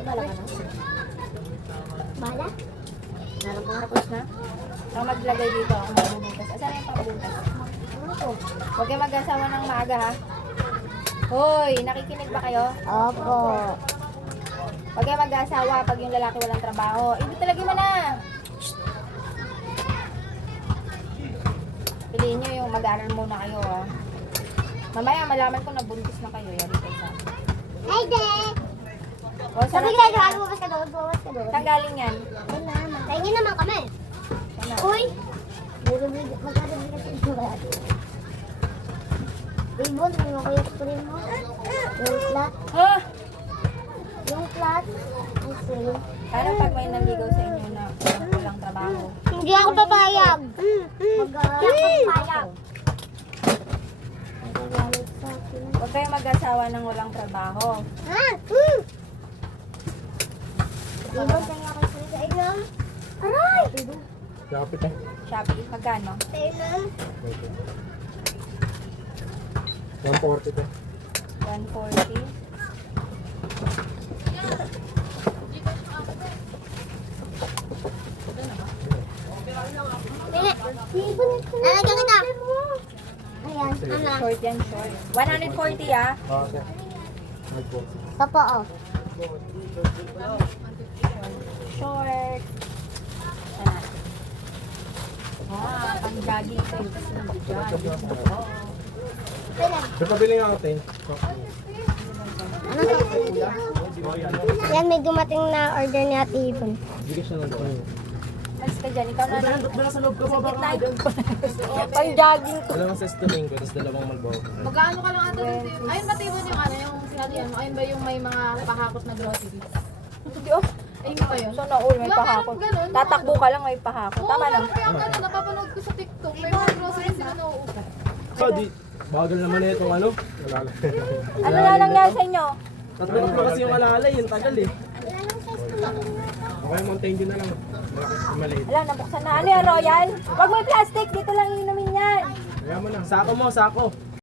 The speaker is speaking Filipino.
Bala ka na. Bala? Meron kong tapos na. Ang maglagay dito ako magbubutas. Asan yung pangbutas? Ano to? Huwag kayo mag-asawa ng maaga ha. Hoy, nakikinig ba kayo? Opo. Huwag kayo mag-asawa pag yung lalaki walang trabaho. Hindi talaga mo na. Piliin nyo yung mag-aaral muna kayo ha. Mamaya malaman ko na buntis na kayo. Sa akin. Hey, de! O, saan Sabi na- ka, diba, bumas ka doon, bumas ka doon. Saan galing yan? Ay, naman. Tingin naman kami. Na? Uy! Magkano bigat yung buwan? Ibon, ano ko yung screen mo? Yung flat? Ha? Yung flat? Ang screen. Paano pag may naligaw sa inyo na walang trabaho? Hindi ako papayag. Mag-aaral ako papayag. Sa. Huwag kayo mag-asawa ng walang trabaho. Ha? Hmm. Ako yung screen sa inyo. Aray! Kapit eh. Shopee, magkano? Tayo na. 140 to. 140. Lalagyan kita. Ayan, ano? Short yan, short. 140 ah. Okay. Mag-40. Papa, oh. Short. Ah, pang jogging ito. May pabili nga ate. Ano to? Yan, may dumating na order ni Ate Ibon. Bigyan siya ng doon. Mas ka dyan, ikaw na lang. Bala sa loob ka Sa pang jogging ko. Dalawang ses domingo, tapos dalawang malbaw. Magkano ka lang ata dito yun? Ayun tibon yung ano, yung sinabi yan? Ayun ba yung may mga pahakot na groceries? Hindi oh. Ayun ba yun? So na all, may Wala ka pahakot. lang ganun. Tatakbo ka lang, may pahakot. Oo, Tama lang. marami ang ano, napapanood ko sa TikTok. May mga groceries sila nauupa. So, di, bagal naman na itong ano. Wala lang. Ano na nangyari sa inyo? Tatlo pa kasi yung alalay, yung tagal eh. Okay, Mountain Dew na lang. Maliit. Alam, nabuksan na. Ano yan, Royal? Huwag mo yung plastic. Dito lang inumin yan. Kaya mo na. Sako mo, sako.